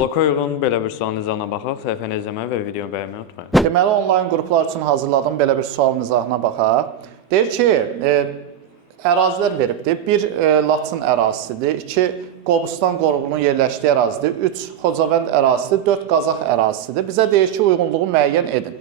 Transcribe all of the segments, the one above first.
Bloka uyğun belə bir sual nizamına baxaq. Səhifəni izləməyi və videonu bəyənməyi unutmayın. Deməli, onlayn qruplar üçün hazırladığım belə bir sual nizahına baxaq. Deyir ki, ərazilər veribdir. Bir Laçın ərazisidir, 2 Qobustan qoruğunun yerləşdiyi ərazidir, 3 Xocavənd ərazisidir, 4 Qazax ərazisidir. Bizə deyir ki, uyğunluğu müəyyən edin.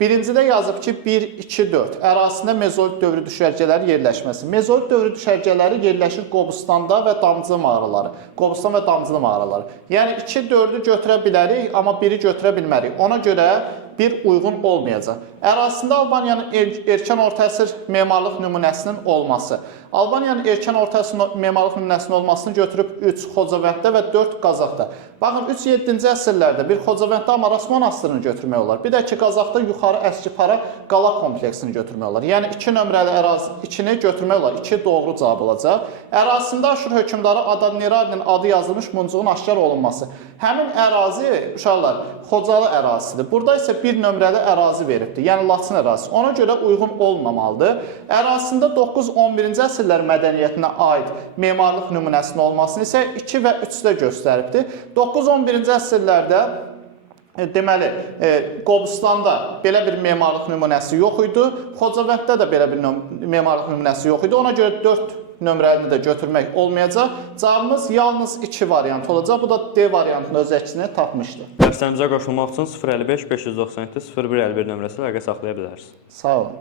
Birincidə yazıb ki, 1, 2, 4 ərazisində mezolit dövrü düşərgələri yerləşməsi. Mezolit dövrü düşərgələri yerləşir Qobustanda və Damcılı mağaraları. Qobustan və Damcılı mağaraları. Yəni 2, 4-ü götürə bilərik, amma 1-i götürə bilmərik. Ona görə bir uyğun olmayacaq. Ərazisində Albaniyanın erkən orta əsr memarlıq nümunəsinin olması. Albaniyanın erkən orta əsr memarlıq nümunəsinin olmasını götürüb 3 Xocavənddə və 4 Qazaxda. Baxın, 3-7-ci əsrlərdə bir Xocavənddə Amaras monastırını götürmək olar. Bir də ki, Qazaxda yuxarı Əskipara qala kompleksini götürmək olar. Yəni 2 nömrəli ərazi 2-ni götürmək olar. 2 doğru cavab olacaq. Ərazisində Aşur hökmdarı Adad-Nirarinin adı yazılmış muncuğun aşkar olunması. Həmin ərazi, uşaqlar, Xocalı ərazisidir. Burada isə bir nömrəli ərazi veribdir. Yəni Laçın ərazisi. Ona görə uyğun olmamalıdır. Ərazisində 9-11-ci əsrlər mədəniyyətinə aid memarlıq nümunəsinin olmasını isə 2 və 3-də göstəribdir. 9-11-ci əsrlərdə deməli, Qobustanda belə bir memarlıq nümunəsi yox idi. Xocavənddə də belə bir memarlıq nümunəsi yox idi. Ona görə 4 nömrəlini də götürmək olmayacaq. Cavabımız yalnız 2 variant olacaq. Bu da D variantının öz əksini tapmışdı. Dərslərimizə qoşulmaq üçün 055 597 0151 nömrəsi əlaqə saxlaya bilərsiniz. Sağ olun.